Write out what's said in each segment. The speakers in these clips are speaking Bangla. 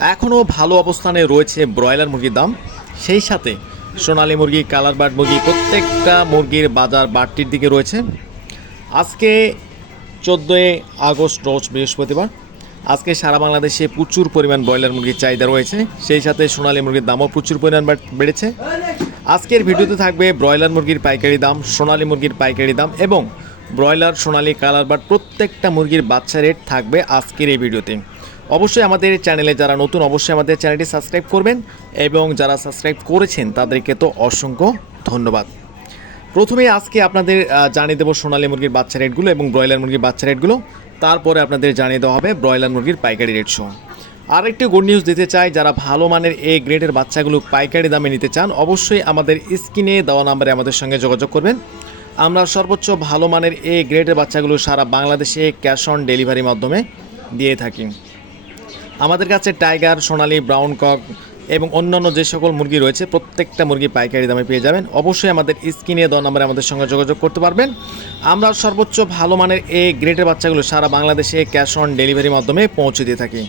এখনও ভালো অবস্থানে রয়েছে ব্রয়লার মুরগির দাম। সেই সাথে সোনালী মুরগি কালার বার্ড মুরগি, প্রত্যেকটা মুরগির বাজার বাড়তির দিকে রয়েছে। আজকে চোদ্দোই আগস্ট, রোজ বৃহস্পতিবার, আজকে সারা বাংলাদেশে প্রচুর পরিমাণ ব্রয়লার মুরগির চাহিদা রয়েছে। সেই সাথে সোনালী মুরগির দামও প্রচুর পরিমাণ বাড়- বেড়েছে। আজকের ভিডিওতে থাকবে ব্রয়লার মুরগির পাইকারি দাম, সোনালী মুরগির পাইকারি দাম এবং ব্রয়লার, সোনালী কালার বার্ড প্রত্যেকটা মুরগির বাচ্চা রেট থাকবে আজকের এই ভিডিওতে। অবশ্যই আমাদের চ্যানেলে যারা নতুন, অবশ্যই আমাদের চ্যানেলটি সাবস্ক্রাইব করবেন এবং যারা সাবস্ক্রাইব করেছেন, তাদেরকে তো অসংখ্য ধন্যবাদ। প্রথমে আজকে আপনাদের জানিয়ে দেবো সোনালী মুরগির বাচ্চা রেটগুলো এবং ব্রয়লার মুরগির বাচ্চা রেটগুলো। তারপরে আপনাদের জানিয়ে দেওয়া হবে ব্রয়লার মুরগির পাইকারি রেট সহ। আর একটি গুড নিউজ দিতে চাই, যারা ভালো মানের এ গ্রেডের বাচ্চাগুলো পাইকারি দামে নিতে চান, অবশ্যই আমাদের স্ক্রিনে দেওয়া নাম্বারে আমাদের সঙ্গে যোগাযোগ করবেন। আমরা সর্বোচ্চ ভালো মানের এ গ্রেডের বাচ্চাগুলো সারা বাংলাদেশে ক্যাশ অন ডেলিভারির মাধ্যমে দিয়ে থাকি। আমাদের কাছে টাইগার, সোনালি, ব্রাউন কক এবং অন্যান্য যে সকল মুরগি রয়েছে, প্রত্যেকটা মুরগি পাইকারি দামে পেয়ে যাবেন। অবশ্যই আমাদের স্ক্রিনে দেওয়া নাম্বারে আমাদের সঙ্গে যোগাযোগ করতে পারবেন। আমরা সর্বোচ্চ ভালো মানের এ গ্রেডের বাচ্চাগুলো সারা বাংলাদেশে ক্যাশ অন ডেলিভারির মাধ্যমে পৌঁছে দিয়ে থাকি।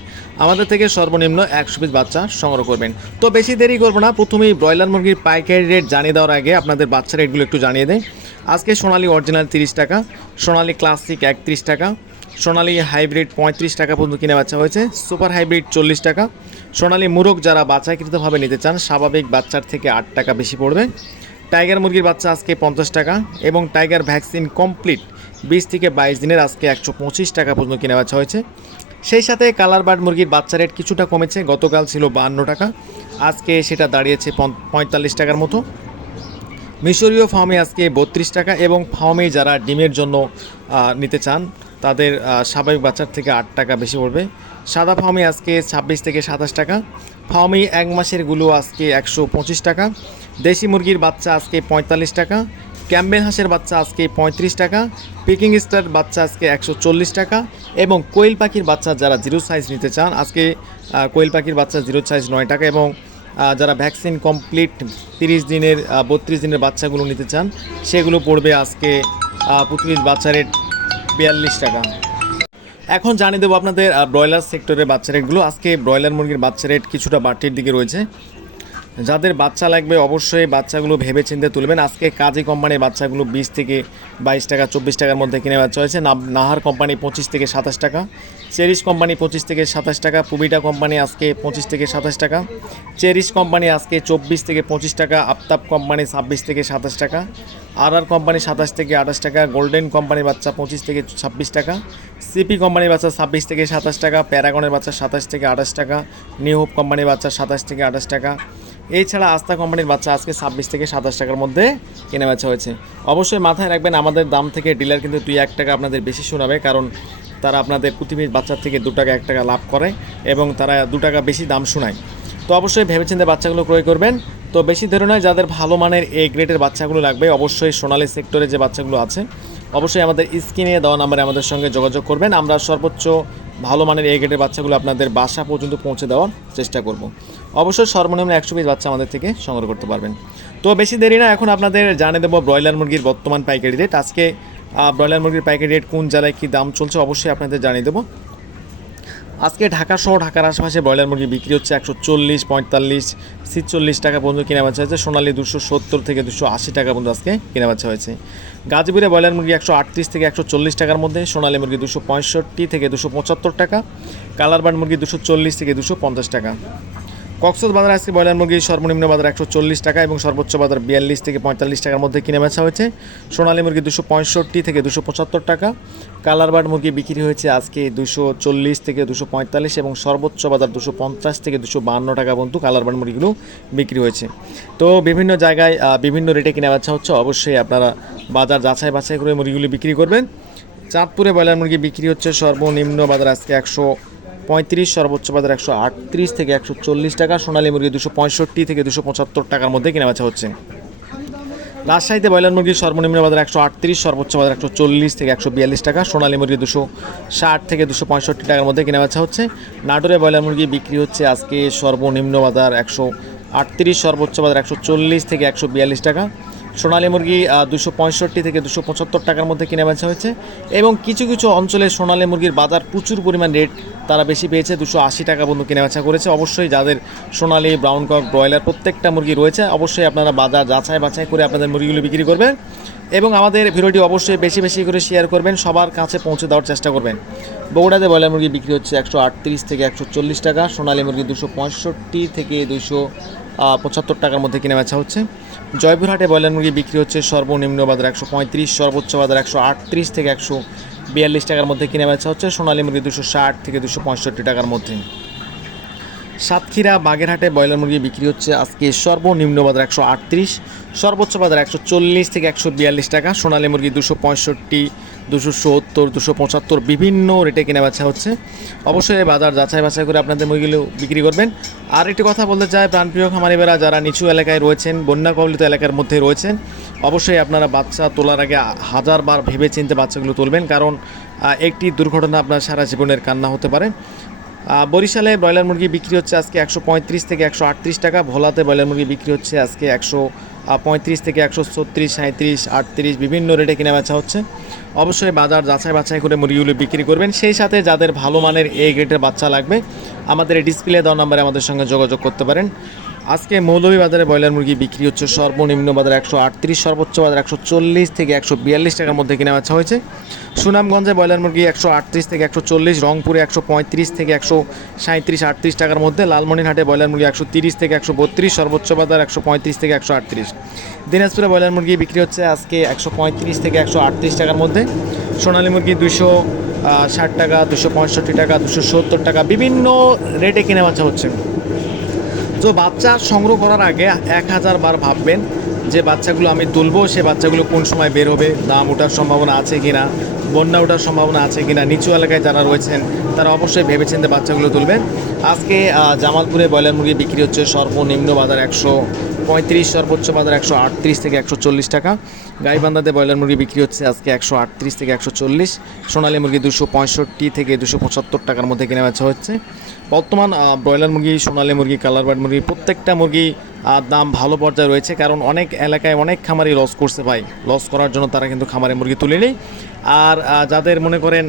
আমাদের থেকে সর্বনিম্ন একশো পিস বাচ্চা সংগ্রহ করবেন। তো বেশি দেরি করব না, প্রথমেই ব্রয়লার মুরগির পাইকারি রেট জানিয়ে দেওয়ার আগে আপনাদের বাচ্চা রেটগুলো একটু জানিয়ে দেয় আজকে সোনালি অরিজিনাল তিরিশ টাকা, সোনালি ক্লাসিক একত্রিশ টাকা সোনালী হাইব্রিড পঁয়ত্রিশ টাকা পর্যন্ত কিনে বাচ্চা হয়েছে। সুপার হাইব্রিড চল্লিশ টাকা। সোনালি মুরগ যারা বাছাইকৃতভাবে নিতে চান, স্বাভাবিক বাচ্চার থেকে আট টাকা বেশি পড়বে। টাইগার মুরগির বাচ্চা আজকে পঞ্চাশ টাকা এবং টাইগার ভ্যাকসিন কমপ্লিট বিশ থেকে বাইশ দিনের আজকে একশো পঁচিশ টাকা পর্যন্ত কিনে বাচ্চা হয়েছে। সেই সাথে কালার বার্ড মুরগির বাচ্চা রেট কিছুটা কমেছে, গতকাল ছিল বাহান্ন টাকা। আজকে সেটা দাঁড়িয়েছে পঁয়- পঁয়তাল্লিশ টাকার মতো। মিশরীয় ফার্মে আজকে বত্রিশ টাকা এবং ফার্মে যারা ডিমের জন্য নিতে চান তাদের স্বাভাবিক বাচ্চার থেকে আট টাকা বেশি পড়বে। সাদা ফার্মে আজকে ছাব্বিশ থেকে সাতাশ টাকা। ফার্মে এক মাসেরগুলো আজকে একশো পঁচিশ টাকা। দেশি মুরগির বাচ্চা আজকে পঁয়তাল্লিশ টাকা। ক্যাম্বেল হাঁসের বাচ্চা আজকে পঁয়ত্রিশ টাকা। পিকিং স্টার বাচ্চা আজকে একশো চল্লিশ টাকা। এবং কোয়েল পাখির বাচ্চা যারা জিরো সাইজ নিতে চান, আজকে কোয়েল পাখির বাচ্চা জিরো সাইজ নয় টাকা এবং যারা ভ্যাকসিন কমপ্লিট তিরিশ দিনের বত্রিশ দিনের বাচ্চাগুলো নিতে চান, সেগুলো পড়বে আজকে পৃথিবীর বাচ্চা রেট বিয়াল্লিশ টাকা। এখন জানিয়ে দেবো আপনাদের ব্রয়লার সেক্টরের বাচ্চা রেটগুলো। আজকে ব্রয়লার মুরগির বাচ্চা রেট কিছুটা বাড়তির দিকে রয়েছে। যাদের বাচ্চা লাগবে অবশ্যই বাচ্চাগুলো ভেবে চিন্তে তুলবেন। আজকে কাজী কোম্পানির বাচ্চাগুলো বিশ থেকে বাইশ টাকা, চব্বিশ টাকার মধ্যে কিনে বাচ্চা হয়েছে নাহার কোম্পানি পঁচিশ থেকে সাতাশ টাকা, চেরিশ কোম্পানি পঁচিশ থেকে সাতাশ টাকা, পুবিটা কোম্পানি আজকে পঁচিশ থেকে সাতাশ টাকা, চেরিশ কোম্পানি আজকে চব্বিশ থেকে পঁচিশ টাকা, আফতাব কোম্পানি ছাব্বিশ থেকে সাতাশ টাকা আর আর কোম্পানি সাতাশ থেকে আঠাশ টাকা, গোল্ডেন কোম্পানির বাচ্চা পঁচিশ থেকে ছাব্বিশ টাকা, সিপি কোম্পানির বাচ্চা ছাব্বিশ থেকে সাতাশ টাকা, প্যারাগনের বাচ্চা সাতাশ থেকে আঠাশ টাকা, নিউ হোপ কোম্পানির বাচ্চা সাতাশ থেকে আঠাশ টাকা এছাড়া আস্থা কোম্পানির বাচ্চা আজকে ছাব্বিশ থেকে সাতাশ টাকার মধ্যে কেনা বেচা হয়েছে। অবশ্যই মাথায় রাখবেন, আমাদের দাম থেকে ডিলার কিন্তু দুই এক টাকা আপনাদের বেশি শোনাবে, কারণ তারা আপনাদের পৃথিবীর বাচ্চার থেকে দু টাকা, এক টাকা লাভ করে এবং তারা দু টাকা বেশি দাম শোনায়। তো অবশ্যই ভেবেচিন্তে বাচ্চাগুলো ক্রয় করবেন। তো বেশি ধরে নয়, যাদের ভালো মানের এ গ্রেডের বাচ্চাগুলো লাগবে, অবশ্যই সোনালী সেক্টরে যে বাচ্চাগুলো আছে, অবশ্যই আমাদের স্ক্রিনে দেওয়া নাম্বারে আমাদের সঙ্গে যোগাযোগ করবেন। আমরা সর্বোচ্চ ভালো মানের এ গ্রেডের বাচ্চাগুলো আপনাদের বাসা পর্যন্ত পৌঁছে দেওয়ার চেষ্টা করব। অবশ্যই সর্বনিম্ন একশো পিস বাচ্চা আমাদের থেকে সংগ্রহ করতে পারবেন। তো বেশি দেরি না, এখন আপনাদের জানিয়ে দেবো ব্রয়লার মুরগির বর্তমান পাইকারি রেট আজকে ব্রয়লার মুরগির পাইকারি রেট কোন জেলায় কী দাম চলছে অবশ্যই আপনাদের জানিয়ে দেবো। আজকে ঢাকা সহ ঢাকার আশেপাশে ব্রয়লার মুরগি বিক্রি হচ্ছে একশো চল্লিশ, পঁয়তাল্লিশ, ছিচল্লিশ টাকা পর্যন্ত কেনা বাচ্চা হয়েছে। সোনালি দুশো সত্তর থেকে দুশো আশি টাকা পর্যন্ত আজকে কেনা বাচ্চা হয়েছে। গাজীপুরে ব্রয়লার মুরগি একশো আটত্রিশ থেকে একশো চল্লিশ টাকার মধ্যে, সোনালি মুরগি দুশো পঁয়ষট্টি থেকে দুশো পঁচাত্তর টাকা কালারবার্ড মুরগি দুশো চল্লিশ থেকে দুশো পঞ্চাশ টাকা। কক্সবাজার বাজার আজকে ব্রয়লার মুরগির সর্বনিম্ন বাজার একশো চল্লিশ টাকা এবং সর্বোচ্চ বাজার বিয়াল্লিশ থেকে পঁয়তাল্লিশ টাকার মধ্যে কিনে বেচা হয়েছে। সোনালী মুরগি দুশো পঁয়ষট্টি থেকে দুশো পঁচাত্তর টাকা। কালার বার্ড মুরগি বিক্রি হয়েছে আজকে দুশো চল্লিশ থেকে দুশো পঁয়তাল্লিশ এবং সর্বোচ্চ বাজার দুশো পঞ্চাশ থেকে দুশো বান্ন টাকা পর্যন্ত কালার বার্ড মুরগিগুলো বিক্রি হয়েছে। তো বিভিন্ন জায়গায় বিভিন্ন রেটে কিনে বেচা হচ্ছে। অবশ্যই আপনারা বাজার যাচাই বাছাই করে মুরগিগুলি বিক্রি করবেন। চাঁদপুরে ব্রয়লার মুরগি বিক্রি হচ্ছে সর্বনিম্ন বাজার আজকে একশো পঁয়ত্রিশ, সর্বোচ্চ বাজার একশো আটত্রিশ থেকে একশো চল্লিশ টাকা। সোনালী মুরগি দুশো পঁয়ষট্টি থেকে দুশো পঁচাত্তর টাকার মধ্যে কেনা বেচা হচ্ছে। রাজশাহীতে ব্রয়লার মুরগির সর্বনিম্ন বাজার একশো আটত্রিশ, সর্বোচ্চ বাজার একশো চল্লিশ থেকে একশো বিয়াল্লিশ টাকা। সোনালী মুরগি দুশো ষাট থেকে দুশো পঁয়ষট্টি টাকার মধ্যে কেনা বেচা হচ্ছে। নাটোরে ব্রয়লার মুরগি বিক্রি হচ্ছে আজকে সর্বনিম্ন বাজার একশো আটত্রিশ, সর্বোচ্চ বাজার একশো চল্লিশ থেকে একশো বিয়াল্লিশ টাকা। সোনালী মুরগি দুশো পঁয়ষট্টি থেকে দুশো পঁচাত্তর টাকার মধ্যে কিনে বেচা হয়েছে এবং কিছু কিছু অঞ্চলে সোনালী মুরগির বাজার প্রচুর পরিমাণ রেট তারা বেশি পেয়েছে দুশো আশি টাকা পর্যন্ত কিনে বেচা করেছে। অবশ্যই যাদের সোনালী, ব্রাউন কক, ব্রয়লার প্রত্যেকটা মুরগি রয়েছে, অবশ্যই আপনারা বাজার যাচাই বাছাই করে আপনাদের মুরগিগুলো বিক্রি করবেন এবং আমাদের ভিডিওটি অবশ্যই বেশি বেশি করে শেয়ার করবেন, সবার কাছে পৌঁছে দেওয়ার চেষ্টা করবেন। বগুড়াতে ব্রয়লার মুরগি বিক্রি হচ্ছে একশো আটত্রিশ থেকে একশো চল্লিশ টাকা, সোনালী মুরগি দুশো পঁয়ষট্টি থেকে দুশো পঁচাত্তর টাকার মধ্যে কিনে বেচা হচ্ছে। জয়পুরহাটে ব্রয়লার মুরগি বিক্রি হচ্ছে সর্বনিম্ন বাজার একশো পঁয়ত্রিশ, সর্বোচ্চ বাজার একশো আটত্রিশ থেকে একশো বিয়াল্লিশ টাকার মধ্যে কিনে বেচা হচ্ছে। সোনালী মুরগি দুশো ষাট থেকে দুশো পঁয়ষট্টি টাকার মধ্যে। সাতক্ষীরা বাগেরহাটে ব্রয়লার মুরগি বিক্রি হচ্ছে আজকে সর্বনিম্ন বাজার একশো আটত্রিশ, সর্বোচ্চ বাজার একশো চল্লিশ থেকে একশো বিয়াল্লিশ টাকা। সোনালী মুরগি দুশো পঁয়ষট্টি, দুশো সত্তর, দুশো পঁচাত্তর বিভিন্ন রেটে কেনা বেচা হচ্ছে। অবশ্যই বাজার যাচাই বাছাই করে আপনাদের মুরগিগুলো বিক্রি করবেন। আর একটি কথা বলতে চাই, প্রাণপ্রিয় খামারিবেরা যারা নিচু এলাকায় রয়েছেন বন্যা কবলিত এলাকার মধ্যে রয়েছেন, অবশ্যই আপনারা বাচ্চা তোলার আগে হাজারবার ভেবে চিনতে বাচ্চাগুলো তুলবেন, কারণ একটি দুর্ঘটনা আপনার সারা জীবনের কান্না হতে পারে। বরিশালে ব্রয়লার মুরগি বিক্রি হচ্ছে আজকে একশো পঁয়ত্রিশ থেকে একশো আটত্রিশ টাকা, ভোলাতে ব্রয়লার মুরগি বিক্রি হচ্ছে আজকে একশো পঁয়ত্রিশ থেকে একশো ছত্রিশ সাঁত্রিশ আটত্রিশ বিভিন্ন রেটে কেনা বেচা হচ্ছে। অবশ্যই বাজার যাচাই বাছাই করে মুরগিগুলি বিক্রি করবেন। সেই সাথে যাদের ভালো মানের এই গ্রেডের বাচ্চা লাগবে, আমাদের ডিসপ্লে দেওয়া নম্বরে আমাদের সঙ্গে যোগাযোগ করতে পারেন। আজকে মৌলভীবাজারে ব্রয়লার মুরগি বিক্রি হচ্ছে সর্বনিম্ন বাজার একশো আটত্রিশ, সর্বোচ্চ বাজার একশো চল্লিশ থেকে একশো বিয়াল্লিশ টাকার মধ্যে কেনা বেচা হয়েছে। সুনামগঞ্জে ব্রয়লার মুরগি একশো আটত্রিশ থেকে একশো চল্লিশ, রংপুরে একশো পঁয়ত্রিশ থেকে একশো সাঁত্রিশ আটত্রিশ টাকার মধ্যে লালমনিরহাটে ব্রয়লার মুরগি একশো তিরিশ থেকে একশো বত্রিশ, সর্বোচ্চ বাজার একশো পঁয়ত্রিশ থেকে একশো আটত্রিশ। দিনাজপুরে ব্রয়লার মুরগি বিক্রি হচ্ছে আজকে একশো পঁয়ত্রিশ থেকে একশো আটত্রিশ টাকার মধ্যে। সোনালী মুরগি দুশো ষাট টাকা দুশো পঁয়ষট্টি টাকা দুশো সত্তর টাকা, বিভিন্ন রেটে কেনা বেচা হচ্ছে। তো বাচ্চা সংগ্রহ করার আগে এক হাজার বার ভাববেন যে বাচ্চাগুলো আমি তুলবো, সে বাচ্চাগুলো কোন সময় বের হবে, দাম ওঠার সম্ভাবনা আছে কি না বন্যা ওঠার সম্ভাবনা আছে কি না নিচু এলাকায় যারা রয়েছেন, তারা অবশ্যই ভেবেছেন যে বাচ্চাগুলো তুলবেন। আজকে জামালপুরে ব্রয়লার মুরগি বিক্রি হচ্ছে সর্বনিম্ন বাজার একশো পঁয়ত্রিশ, সর্বোচ্চ বাজার একশো আটত্রিশ থেকে একশো চল্লিশ টাকা। গাইবান্ধাতে ব্রয়লার মুরগি বিক্রি হচ্ছে আজকে একশো আটত্রিশ থেকে একশো চল্লিশ। সোনালী মুরগি দুশো পঁয়ষট্টি থেকে দুশো পঁচাত্তর টাকার মধ্যে কেনা বেচা হচ্ছে। বর্তমান ব্রয়লার মুরগি, সোনালী মুরগি, কালার বার্ড মুরগি, প্রত্যেকটা মুরগি দাম ভালো পর্যায়ে রয়েছে কারণ অনেক এলাকায় অনেক খামারি লস করছে ভাই। লস করার জন্য তারা কিন্তু খামারে মুরগি তুলে নেই আর যাদের মনে করেন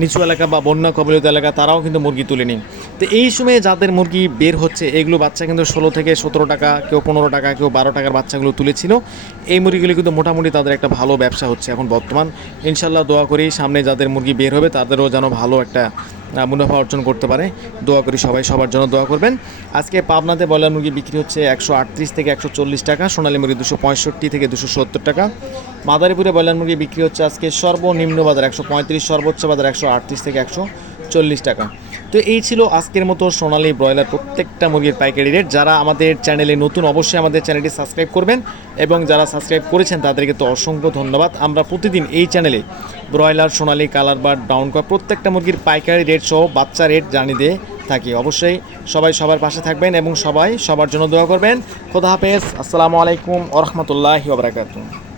নিচু এলাকা বা বন্যা কবলিত এলাকা, তারাও কিন্তু মুরগি তুলে নিন তো এই সময়ে যাদের মুরগি বের হচ্ছে, এগুলো বাচ্চা কিন্তু ষোলো থেকে সতেরো টাকা, কেউ পনেরো টাকা, কেউ বারো টাকার বাচ্চাগুলো তুলেছিল। এই মুরগিগুলো কিন্তু মোটামুটি তাদের একটা ভালো ব্যবসা হচ্ছে এখন বর্তমান। ইনশাল্লাহ দোয়া করি সামনে যাদের মুরগি বের হবে, তাদেরও যেন ভালো একটা মুনাফা অর্জন করতে পারে। দোয়া করি সবাই সবার জন্য দোয়া করবেন। আজকে পাবনাতে ব্রয়লার মুরগি বিক্রি হচ্ছে একশো আটত্রিশ থেকে একশো চল্লিশ টাকা, সোনালী মুরগি দুশো পঁয়ষট্টি থেকে দুশো সত্তর টাকা। মাদারীপুরে ব্রয়লার মুরগি বিক্রি হচ্ছে আজকে সর্বনিম্ন বাজার একশো পঁয়ত্রিশ, সর্বোচ্চ বাজার একশো আটত্রিশ থেকে একশো চল্লিশ টাকা। তো এই ছিল আজকের মতো সোনালী ব্রয়লার প্রত্যেকটা মুরগির পাইকারি রেট। যারা আমাদের চ্যানেলে নতুন, অবশ্যই আমাদের চ্যানেলটি সাবস্ক্রাইব করবেন এবং যারা সাবস্ক্রাইব করেছেন, তাদেরকে তো অসংখ্য ধন্যবাদ। আমরা প্রতিদিন এই চ্যানেলে ব্রয়লার, সোনালি, কালার বা ডাউন করা প্রত্যেকটা মুরগির পাইকারি রেট সহ বাচ্চা রেট জানিয়ে দিয়ে থাকি। অবশ্যই সবাই সবার পাশে থাকবেন এবং সবাই সবার জন্য দোয়া করবেন। খোদা হাফেজ। আসসালামু আলাইকুম ওরহমতুল্লাহি ওবরাকাতুহ